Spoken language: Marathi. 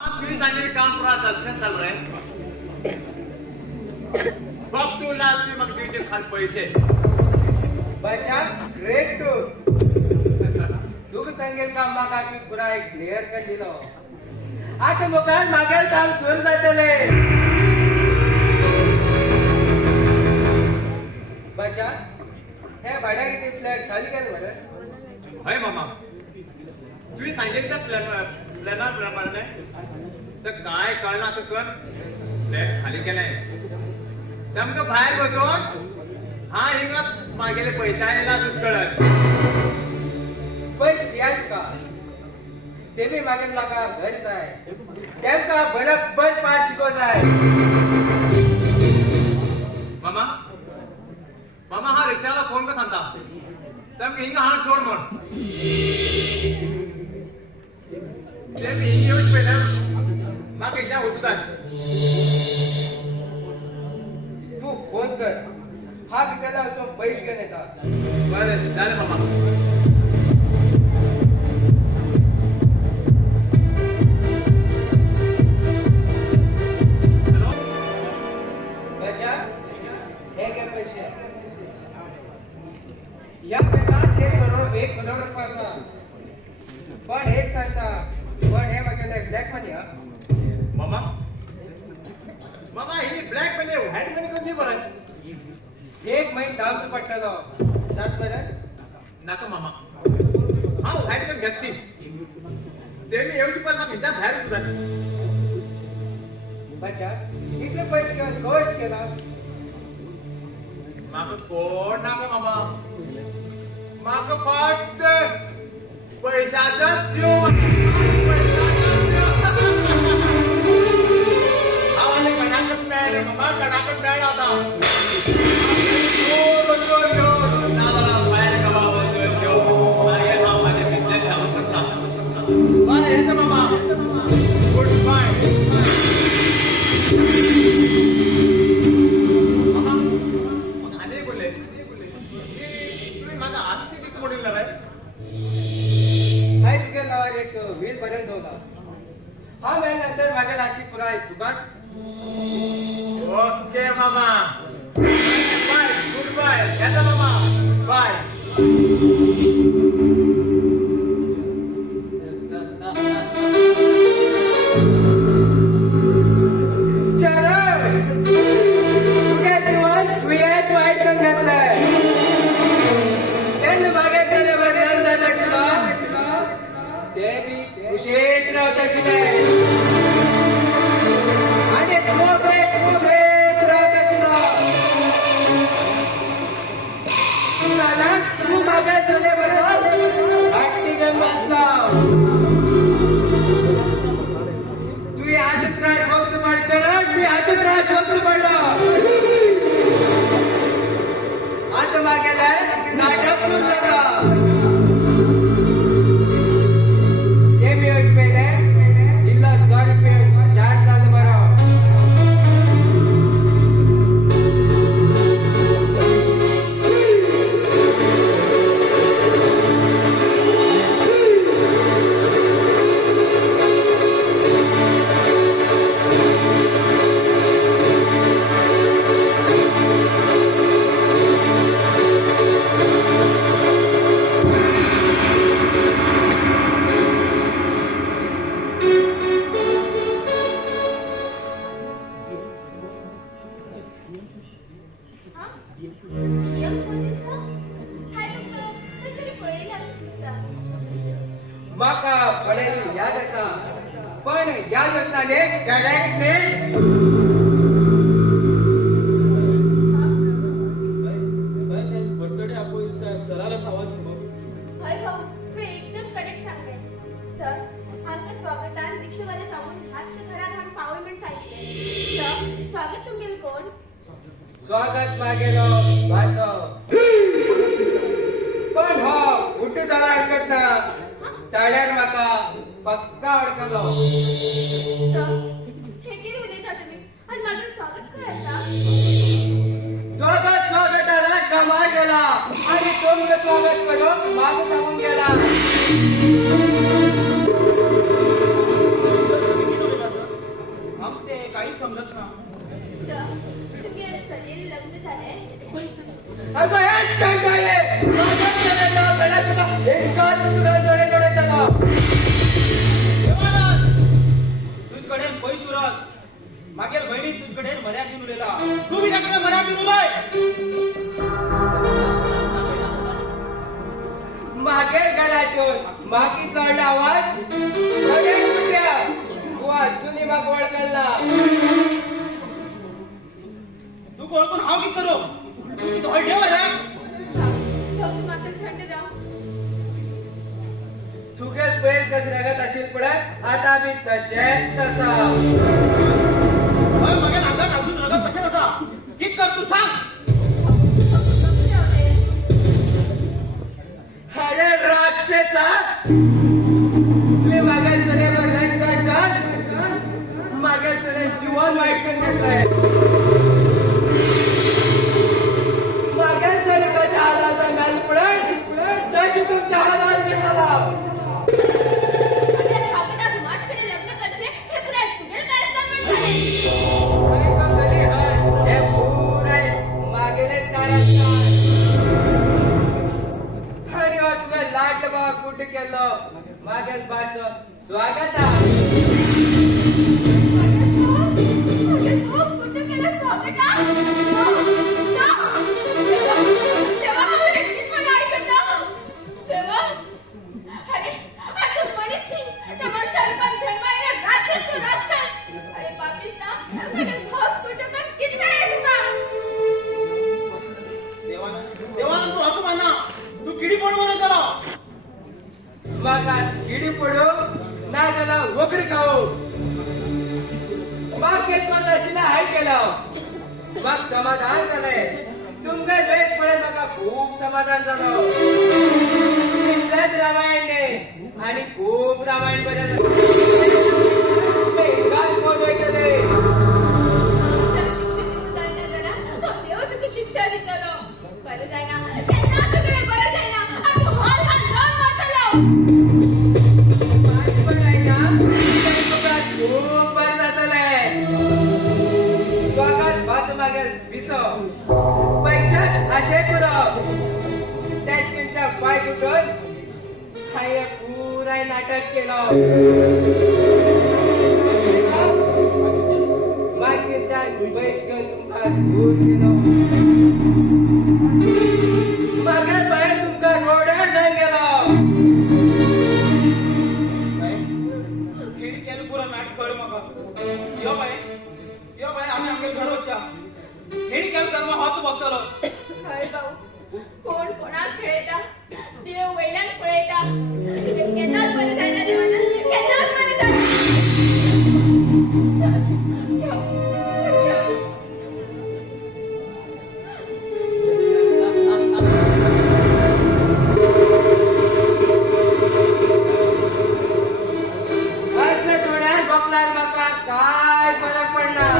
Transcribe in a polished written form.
तुम्ही सांगितले काम पुरा चालू आहे. बघ तुला तुम्ही मग तुझे खाल पैसे बच्चा ग्रेट टू तू सांगेल काम मागा मी पुरा एक क्लिअर कर दिलो. आता मकान मागेल काम सोन जातले. बच्चा हे भाड्या किती फ्लॅट खाली केलं बरं. होय मामा तुम्ही सांगितलं प्लॅनर प्रमाणे तर काय कळणार तर कर फ्लॅट खाली केलाय नेमकं बाहेर बसून हा हिंगा मागेले पैसा यायला दुष्कळत पैसे यात का ते बी मागेल लागा घर जाय तेमका बरोबर पाठ शिको जाय. मामा मामा हा रिक्षाला फोन कर सांगता तेमका हिंगा हा सोड म्हण ते मी येऊच पहिला मागे ज्या उठतात तू फोन कर हा किती तो पैसे घेणे का बरं झालं मामा. हॅलो बच्चा हे काय पैसे या पेटात 1 करोड रुपयाचा पण एक सांगता पण हे माझ्या ब्लॅक मध्ये हा मामा मामा ही ब्लॅक मध्ये व्हाईट मध्ये कधी बरं एक महिन दामचं पटलं जात बरं नका मामा हा व्हाईट मध्ये घेतली ते मी येऊची पण मग इथं बाहेर तुझा बच्चा इथे पैसे घेऊन गोष्ट केला माग कोण नका मामा माग फक्त पैशाचाच जीव आवाले कडाकत मॅड मामा कडाकत मॅड आता गुड बाय मामा मग आले बोलले तुम्ही माझा आस्ती किती मोडील आहे हाय तुझ्या नावावर एक व्हील पर्यंत होता हा महिन्यानंतर माझ्या नाशिक पुरा आहे दुकान. ओके मामा बाय गुड बाय येता मामा बाय. आता मागेला नाटक सुरू झालं ते मी पहिले दिला 100 रुपये चार्ज झालं बरं. माका पडेल याद असा पण या योजनाने डायरेक्टने बर्थडे आपण सराला आवाज हाय भाऊ तू एकदम करेक्ट सांगते सर आमचं स्वागत आहे रिक्षावाले सांगून आजच्या घरात हम पावलमेंट सांगितले सर स्वागत तुमचे कोण स्वागत मागेलो वाचो पण हो उठू झाला ऐकत ना ताड्यार माका पक्का अडकलो. सर हे किती उद्या तुम्ही आणि माझं स्वागत करायचा स्वागताला कमा केला आणि तुमचं स्वागत करून माग सांगून गेला. समजत ना. सर, तुम्ही आणि सलील लग्न झालंय? अगं हेच चांगले माझ्या चरणाला गळा तुला एकाच तुला डोळे डोळे चला. देवानंद, तुझकडे पैस उरत. मागेल बहिणी तुझकडे मर्याद देऊन उरलेला. तू बी त्याकडे मर्याद देऊन उरलाय. मागे घरातून मागी चढला आवाज सगळे कुठ्या वाचून माग ओळखला. तू कोण हाव की करू तू तो ठेव रे. भाऊ तू मात्र थंड राहा. तुगेल बैल कशी लागत असेल पडत आता मी तसे तसा. मग मागेल अंगात अजून रगत कशा कसा किक कर तू सांग. अरे राक्षसा तुम्ही मागे चलेवर नाही जायचा. मागे चले जीवन वाईट करून घेतलंय. मागे चले कशा हालाचा मॅल पडत तशी तुमच्या हालात घेतला. आपल्याला भावना तू माझ्याकडे लग्न करशील हे पुरा तुझे कारस्थान झाले. हे पुरे मागेले कारस्थान. आणि तुला लाटलं बाबा कुठे केलं मागेल बाचं स्वागत आहे. कुठं केलं स्वागत आहे? तेव्हा मला एकटीच पण ऐकत तेव्हा अरे आता मनीस नाही त्या मनुष्याला पण जन्मायला राक्षस तो राक्षस. अरे पापिष्टा अरे भाऊ कुठं पण किती वेळ आहे तुझा? देवानंद तू असं म्हणा तू किडी पण वर त्याला. मग किडी पडू नाही त्याला वगडी खाऊ. मग एक अशीला हाय केलं मग समाधान झालंय. तुमका वेश पडेल बघा खूप समाधान झालं. इतकंच रामायणने आणि खूप रामायण बदल देव तुझी शिक्षा दिलं बरं जाय ना त्यांना तुझे बरं जाय ना आणि हॉल हा लॉन वाटला. पण आहे ना खूप जातलंय. स्वागत वाच मागेल विसव पैसा असे पुरव त्याच्या पाय तुटून हाय पुराय नाटक केलं. माझ्या पैस घेऊन तुमका दूर केलं. मागेल बाहेर तुमका रोड्या नाही गेलं. किडी केलं पुरा नाट कळ मग यो बाई आम्ही आमच्या घरोच्या किडी केलं कर्म हा तू बघतलो. हाय भाऊ कोण कोणात खेळता देव वैलान पळयता. केन्नाच बरं जायना देवाना केन्नाच बरं जायना. असलं थोड्यात बघणार बघा काय फरक पडणार.